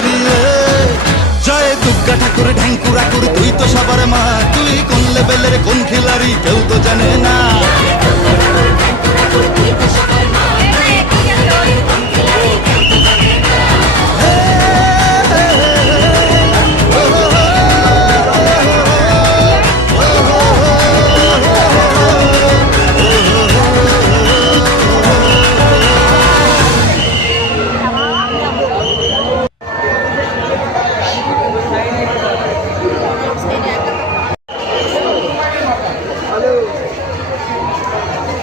খিলাড়ি জয় দুর্গা ঠাকুর ঢ্যাঙ্কুর আকুর তুই তো সবার মা, তুই কোন লেভেলের কোন খিলাড়ি কেউ তো জানে না।